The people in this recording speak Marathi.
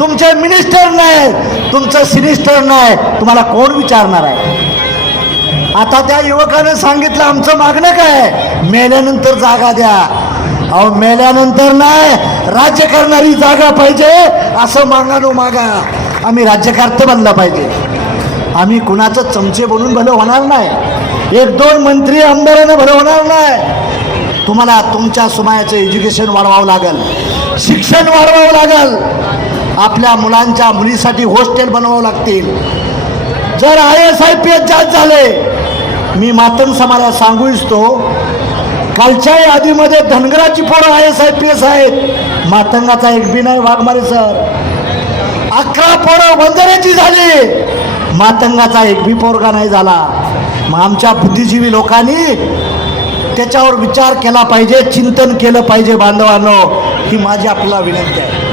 तुमचे मिनिस्टर नाही, तुमचं सिनिस्टर नाही, तुम्हाला कोण विचारणार आहे? आता त्या युवकाने सांगितलं आमचं मागणं काय, मेल्यानंतर जागा द्या. अहो मेल्यानंतर नाही, राज्य करणारी जागा पाहिजे असं मागानो मागा. आम्ही राज्यकर्ते बनला पाहिजे. आम्ही कुणाचं चमचे बनून भलं होणार नाही, एक दोन मंत्री आमदारांना भलं होणार नाही. तुम्हाला तुमच्या सुमायाचं एज्युकेशन वाढवावं लागेल, शिक्षण वाढवावं लागेल, आपल्या मुलांच्या मुलीसाठी हॉस्टेल बनवावं लागतील. जर IAS IPS जास्त झाले, मी मातंग समाजाला सांगू इच्छितो, कालच्या यादीमध्ये धनगराची पोरं IAS IPS आहेत, मातंगाचा एक बी नाही. वाघमारे सर 11 पोरं वंजाऱ्याची झाली, मातंगाचा एक बी पोरगा नाही झाला. मग आमच्या बुद्धिजीवी लोकांनी त्याच्यावर विचार केला पाहिजे, चिंतन केलं पाहिजे. बांधवांनो, ही माझी आपल्याला विनंती आहे.